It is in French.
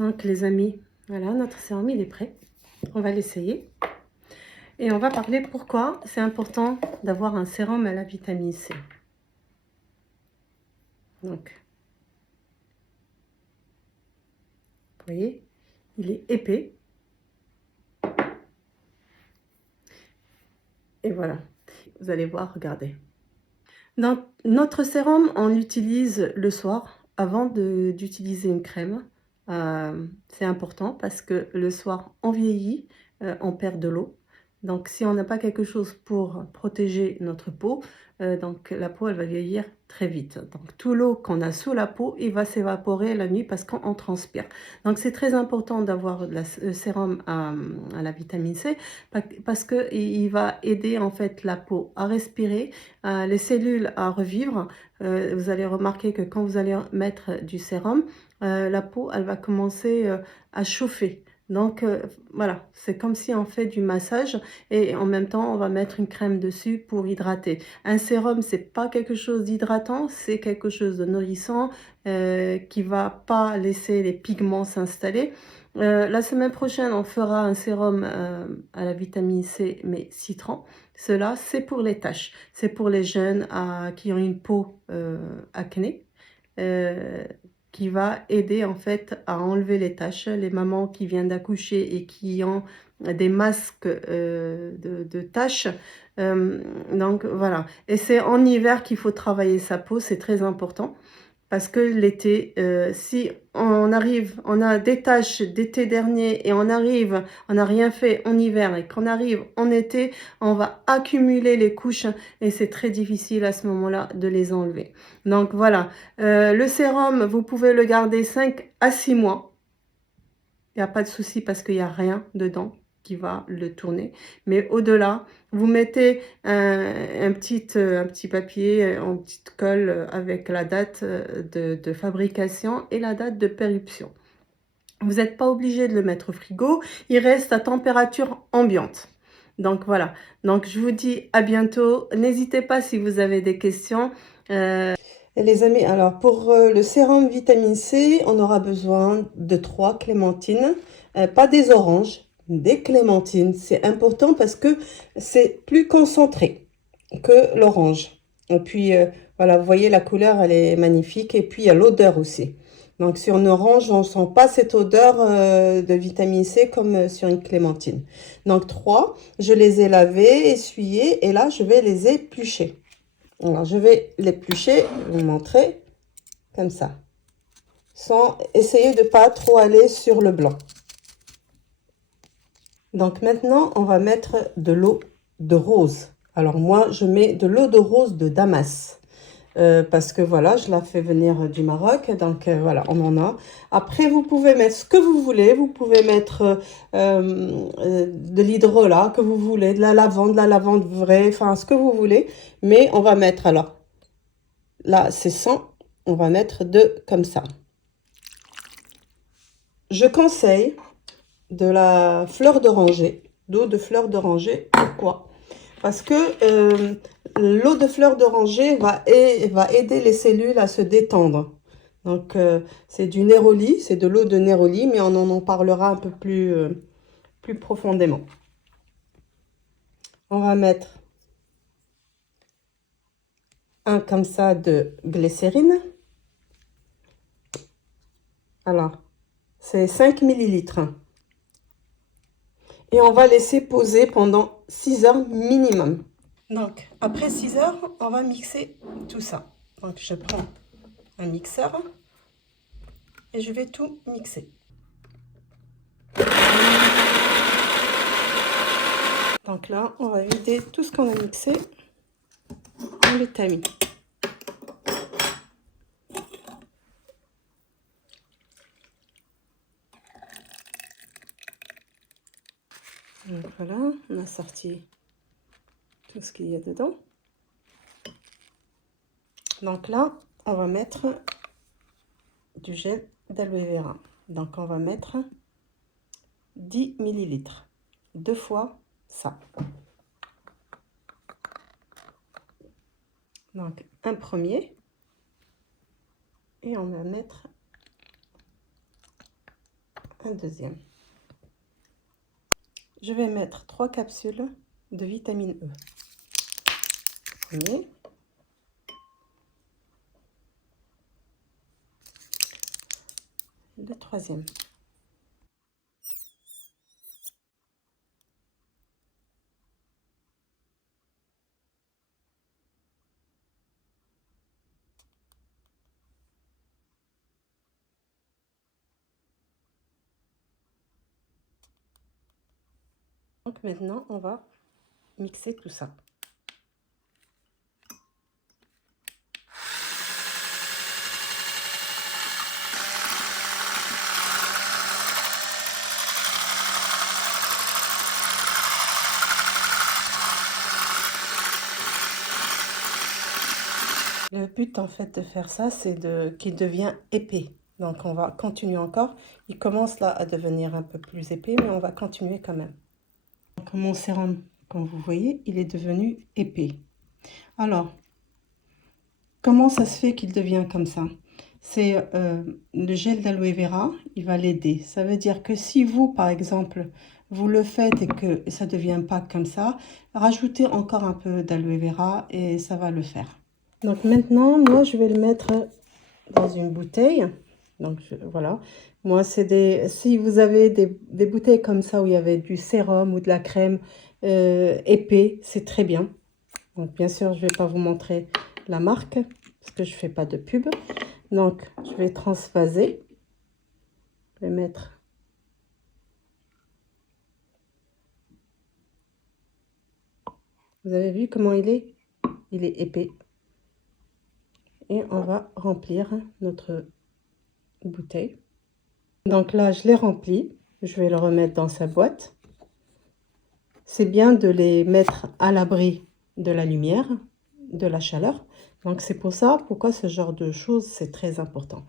Donc les amis, voilà, notre sérum il est prêt. On va l'essayer. Et on va parler pourquoi c'est important d'avoir un sérum à la vitamine C. Donc, vous voyez, il est épais. Et voilà, vous allez voir, regardez. Donc, notre sérum, on l'utilise le soir avant d'utiliser une crème. C'est important parce que le soir, on vieillit, on perd de l'eau. Donc, si on n'a pas quelque chose pour protéger notre peau, donc la peau, elle va vieillir très vite. Donc, tout l'eau qu'on a sous la peau, il va s'évaporer la nuit parce qu'on transpire. Donc, c'est très important d'avoir le sérum à la vitamine C parce qu'il va aider en fait la peau à respirer, les cellules à revivre. Vous allez remarquer que quand vous allez mettre du sérum, la peau, elle va commencer à chauffer. Donc voilà, c'est comme si on fait du massage et en même temps on va mettre une crème dessus pour hydrater. Un sérum, c'est pas quelque chose d'hydratant, c'est quelque chose de nourrissant qui va pas laisser les pigments s'installer. La semaine prochaine, on fera un sérum à la vitamine C, mais citron. Cela, c'est pour les taches. C'est pour les jeunes qui ont une peau acné. euh, qui va aider en fait à enlever les taches. Les mamans qui viennent d'accoucher et qui ont des masques de taches. Donc voilà. Et c'est en hiver qu'il faut travailler sa peau, c'est très important. Parce que l'été, si on arrive, on a des tâches d'été dernier et on n'a rien fait en hiver et qu'on arrive en été, on va accumuler les couches et c'est très difficile à ce moment-là de les enlever. Donc voilà, le sérum, vous pouvez le garder 5 à 6 mois. Il n'y a pas de souci parce qu'il n'y a rien dedans qui va le tourner. Mais au-delà, vous mettez un petit papier, en petite colle avec la date de fabrication et la date de péremption. Vous n'êtes pas obligé de le mettre au frigo. Il reste à température ambiante. Donc voilà. Donc je vous dis à bientôt. N'hésitez pas si vous avez des questions. Et les amis, alors pour le sérum vitamine C, on aura besoin de 3 clémentines, pas des oranges, des clémentines. C'est important parce que c'est plus concentré que l'orange. Et puis voilà, vous voyez la couleur, elle est magnifique. Et puis il y a l'odeur aussi. Donc sur une orange, on ne sent pas cette odeur de vitamine C comme sur une clémentine. Donc 3, je les ai lavés, essuyés et là je vais les éplucher. Alors, je vais l'éplucher, vous montrer, comme ça. Sans essayer de pas trop aller sur le blanc. Donc, maintenant, on va mettre de l'eau de rose. Alors, moi, je mets de l'eau de rose de Damas. Parce que, voilà, je la fais venir du Maroc. Donc, voilà, on en a. Après, vous pouvez mettre ce que vous voulez. Vous pouvez mettre de l'hydrolat que vous voulez, de la lavande vraie, enfin, ce que vous voulez. Mais on va mettre, alors, là, c'est 100. On va mettre 2 comme ça. Je conseille de la fleur d'oranger, d'eau de fleur d'oranger. Pourquoi? Parce que l'eau de fleur d'oranger va aider les cellules à se détendre. Donc, c'est du néroli, c'est de l'eau de néroli, mais on en parlera un peu plus profondément. On va mettre un comme ça de glycérine. Alors, c'est 5 millilitres. Et on va laisser poser pendant 6 heures minimum. Donc, après 6 heures, on va mixer tout ça. Donc, je prends un mixeur et je vais tout mixer. Donc là, on va vider tout ce qu'on a mixé dans le tamis. Donc voilà, on a sorti tout ce qu'il y a dedans. Donc là, on va mettre du gel d'aloe vera. Donc on va mettre 10 millilitres. 2 fois ça. Donc un premier. Et on va mettre un deuxième. Je vais mettre 3 capsules de vitamine E. Premier. Le troisième. Donc maintenant, on va mixer tout ça. Le but en fait de faire ça, c'est qu'il devient épais. Donc on va continuer encore. Il commence là à devenir un peu plus épais, mais on va continuer quand même. Donc mon sérum, comme vous voyez, il est devenu épais. Alors, comment ça se fait qu'il devient comme ça? C'est le gel d'aloe vera, il va l'aider. Ça veut dire que si vous, par exemple, vous le faites et que ça ne devient pas comme ça, rajoutez encore un peu d'aloe vera et ça va le faire. Donc maintenant, moi, je vais le mettre dans une bouteille. Donc voilà. Moi, c'est si vous avez des bouteilles comme ça où il y avait du sérum ou de la crème épais, c'est très bien. Donc bien sûr, je ne vais pas vous montrer la marque parce que je ne fais pas de pub. Donc je vais transvaser. Je vais mettre. Vous avez vu comment il est? Il est épais. Et on va remplir notre bouteille. Donc là, je l'ai rempli. Je vais le remettre dans sa boîte. C'est bien de les mettre à l'abri de la lumière, de la chaleur. Donc c'est pour ça, pourquoi ce genre de choses, c'est très important.